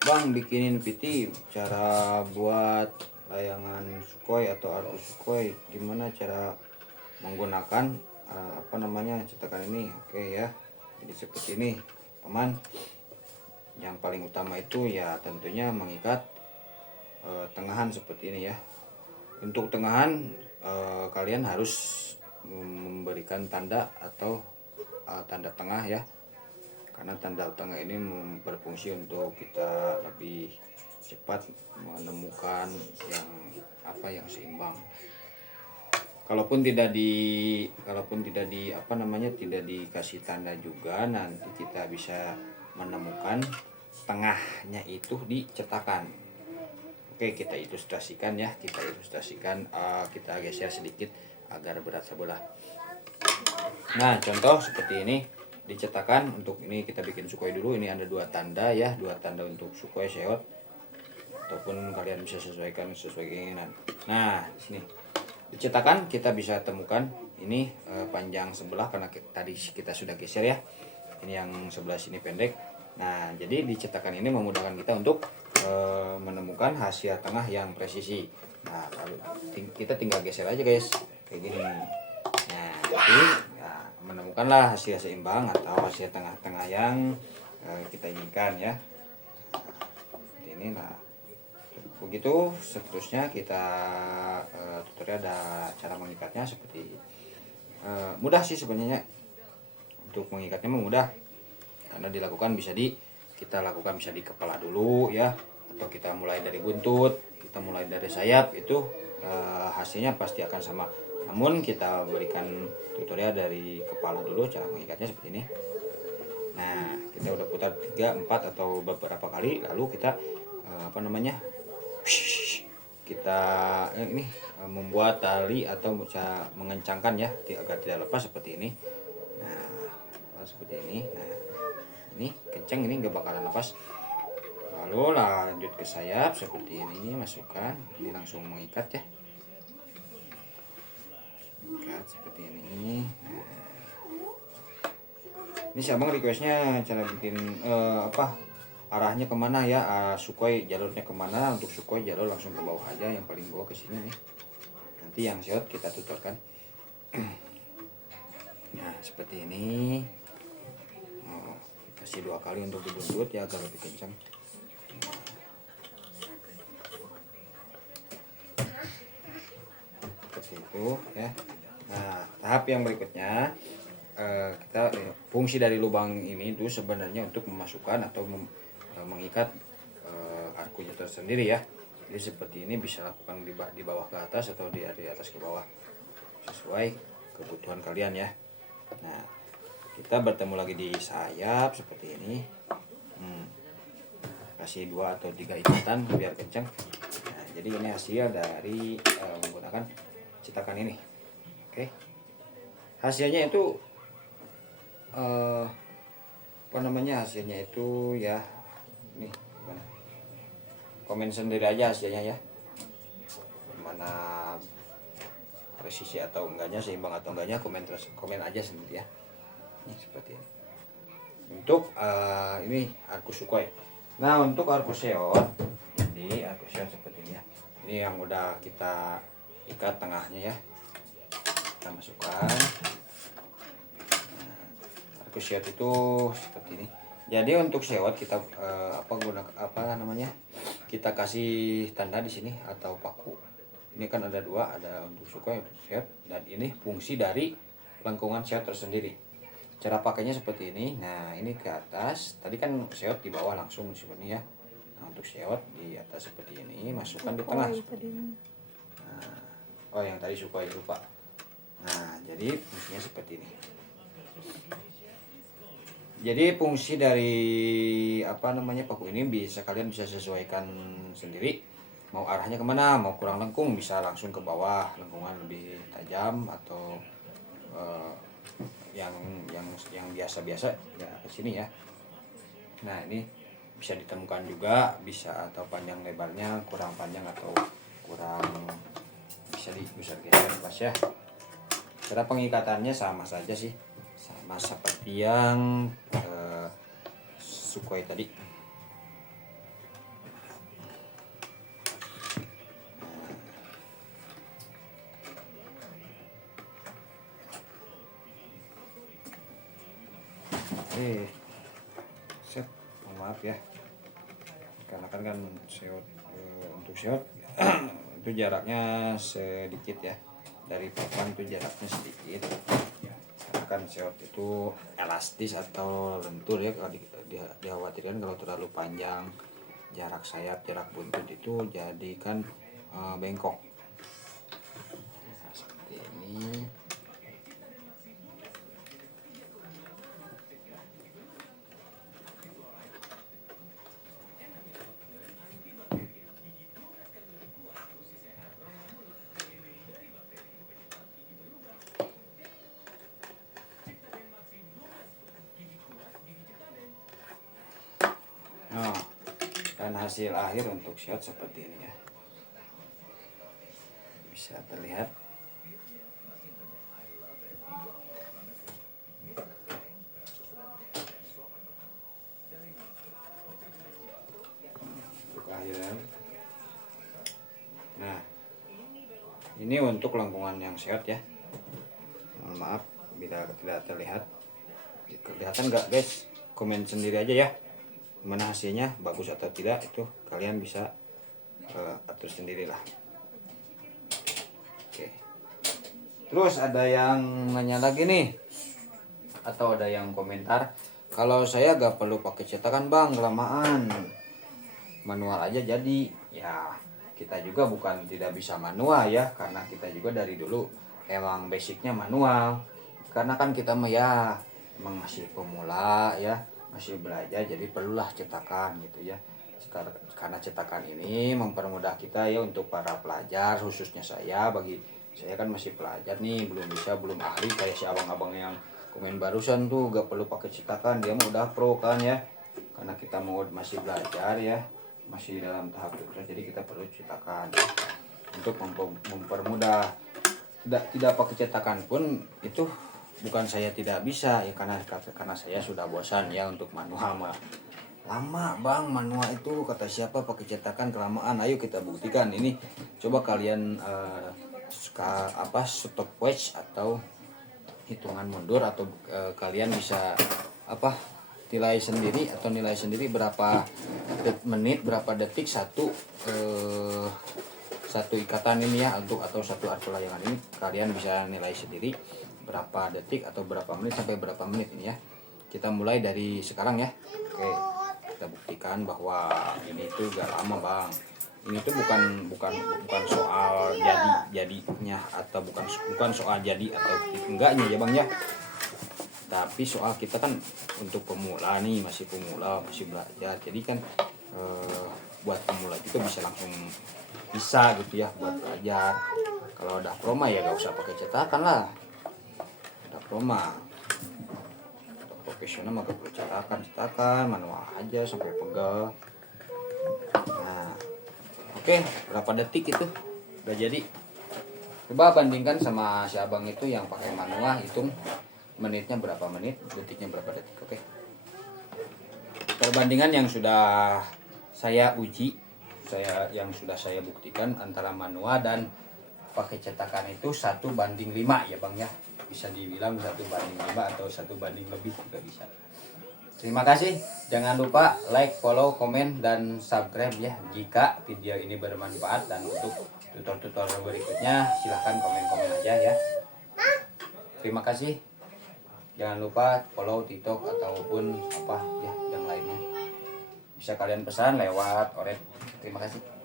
Bang, bikinin PT cara buat layangan Sukhoi atau arus Sukhoi, gimana cara menggunakan apa namanya cetakan ini. Oke ya, jadi seperti ini teman. Yang paling utama itu ya tentunya mengikat tengahan seperti ini ya. Untuk tengahan kalian harus memberikan tanda atau tanda tengah ya, karena tanda tengah ini berfungsi untuk kita lebih cepat menemukan yang seimbang. Kalaupun tidak di apa namanya tidak dikasih tanda juga, nanti kita bisa menemukan tengahnya itu di cetakan. Oke, kita ilustrasikan ya, kita geser sedikit agar berat sebelah. Nah, contoh seperti ini dicetakan. Untuk ini kita bikin Sukhoi dulu. Ini ada dua tanda ya, dua tanda untuk Sukhoi seot, ataupun kalian bisa sesuaikan sesuai keinginan. Nah, di sini dicetakan kita bisa temukan ini panjang sebelah, karena tadi kita sudah geser ya. Ini yang sebelah sini pendek. Nah, jadi dicetakan ini memudahkan kita untuk menemukan hasil tengah yang presisi. Nah, lalu kita tinggal geser aja guys, kayak gini. Nah, jadi menemukanlah hasil seimbang atau hasil tengah-tengah yang kita inginkan ya. Seperti ini. Nah, begitu seterusnya kita tutorial ada cara mengikatnya seperti mudah sih sebenarnya. Untuk mengikatnya mudah, karena kita lakukan bisa di kepala dulu ya, atau kita mulai dari buntut, kita mulai dari sayap, itu hasilnya pasti akan sama. Namun kita berikan tutorial dari kepala dulu, cara mengikatnya seperti ini. Nah, kita udah putar 3, 4 atau beberapa kali, lalu kita kita ini membuat tali atau mengencangkan ya agar tidak lepas seperti ini. Nah, seperti ini. Nah, ini kencang, ini nggak bakalan lepas. Lalu lanjut ke sayap seperti ini, masukkan, ini langsung mengikat ya. Seperti ini. Ini si abang requestnya cara bikin arahnya kemana ya, Sukhoi jalurnya kemana. Untuk Sukhoi jalur langsung ke bawah aja, yang paling bawah ke sini nih. Nanti yang short kita tutorkan. Nah, seperti ini. Kasih 2 kali untuk dibuntut ya agar lebih kencang. Seperti itu ya. Nah, tahap yang berikutnya kita fungsi dari lubang ini itu sebenarnya untuk memasukkan atau mengikat arkunya tersendiri ya. Jadi seperti ini bisa lakukan di bawah ke atas atau di atas ke bawah, sesuai kebutuhan kalian ya. Nah, kita bertemu lagi di sayap seperti ini. Kasih 2 atau 3 ikatan biar kencang. Nah, jadi ini hasil dari menggunakan cetakan ini. Oke, hasilnya itu hasilnya itu ya, nih gimana? Komen sendiri aja hasilnya ya, gimana presisi atau enggaknya, seimbang atau enggaknya, komen aja sendiri ya. Ini seperti ini untuk ini arkus Sukhoi. Nah, untuk arkus seot, jadi arkus seot seperti ini ya. Ini yang udah kita ikat tengahnya ya, kita masukkan. Nah, arkus seot itu seperti ini. Jadi untuk seot kita kita kasih tanda di sini atau paku. Ini kan ada 2, ada untuk Sukhoi, untuk seot, dan ini fungsi dari lengkungan seot tersendiri. Cara pakainya seperti ini. Nah, ini ke atas, tadi kan seot di bawah langsung sebenarnya ya. Nah, untuk seot di atas seperti ini, masukkan di tengah. Nah, yang tadi Sukhoi lupa. Nah, jadi fungsinya seperti ini. Jadi fungsi dari paku ini kalian bisa sesuaikan sendiri. Mau arahnya kemana, mau kurang lengkung bisa langsung ke bawah, lengkungan lebih tajam, atau yang biasa-biasa ya ke sini ya. Nah, ini bisa ditemukan juga, bisa, atau panjang lebarnya kurang panjang atau kurang, bisa geser pas ya. Cara pengikatannya sama saja sih, sama seperti yang Sukhoi tadi. Set, maaf ya, karena kan seot untuk seot itu jaraknya sedikit ya, dari papan itu jaraknya sedikit. Karena kan seot itu elastis atau lentur ya, kalau dikhawatirkan kalau terlalu panjang jarak sayap, jarak buntut itu jadikan bengkok. Nah, seperti ini. Nah, dan hasil akhir untuk shot seperti ini ya, bisa terlihat. Untuk akhirnya, nah ini untuk lengkungan yang shot ya. Mohon maaf bila tidak terlihat. Kelihatan nggak guys? Komen sendiri aja ya, mana hasilnya bagus atau tidak, itu kalian bisa atur sendirilah. Oke. Terus ada yang nanya lagi nih, atau ada yang komentar, kalau saya gak perlu pakai cetakan bang, kelamaan manual aja jadi. Ya kita juga bukan tidak bisa manual ya, karena kita juga dari dulu emang basicnya manual. Karena kan kita ya emang masih pemula ya, masih belajar, jadi perlulah cetakan gitu ya. Karena cetakan ini mempermudah kita ya untuk para pelajar, khususnya bagi saya kan masih pelajar nih, belum ahli kayak si abang-abang yang komen barusan tuh gak perlu pakai cetakan, dia mah udah pro kan ya. Karena kita masih belajar ya, masih dalam tahap itu, jadi kita perlu cetakan untuk mempermudah. Tidak pakai cetakan pun itu bukan saya tidak bisa ya, karena saya sudah bosan ya untuk manual mah. Lama bang manual itu, kata siapa pakai cetakan kelamaan. Ayo kita buktikan ini. Coba kalian stopwatch atau hitungan mundur, atau kalian bisa nilai sendiri berapa menit, berapa detik satu ikatan ini ya, atau satu arti layangan ini. Kalian bisa nilai sendiri berapa detik atau berapa menit sampai berapa menit ini ya. Kita mulai dari sekarang ya. Oke, kita buktikan bahwa ini tuh gak lama bang. Ini tuh bukan soal jadinya, atau bukan soal jadi atau enggaknya ya bang ya. Tapi soal kita kan untuk pemula nih, masih pemula, masih belajar. Jadi kan buat pemula itu bisa gitu ya buat belajar. Kalau udah pro mah ya gak usah pakai cetakan lah. Udah pro mah, udah profesional mah gak perlu cetakan, manual aja sampai pegal. Nah, oke, berapa detik itu udah jadi. Coba bandingkan sama si abang itu yang pakai manual, hitung menitnya berapa menit, detiknya berapa detik. Oke, perbandingan yang sudah saya uji, yang sudah saya buktikan antara manual dan pakai cetakan itu 1:5 ya bang ya. Bisa dibilang 1:5 atau 1 banding lebih juga bisa. Terima kasih. Jangan lupa like, follow, komen, dan subscribe ya jika video ini bermanfaat. Dan untuk tutorial berikutnya silahkan komen-komen aja ya. Terima kasih. Jangan lupa follow TikTok ataupun yang lainnya. Bisa kalian pesan lewat Oret. Terima kasih.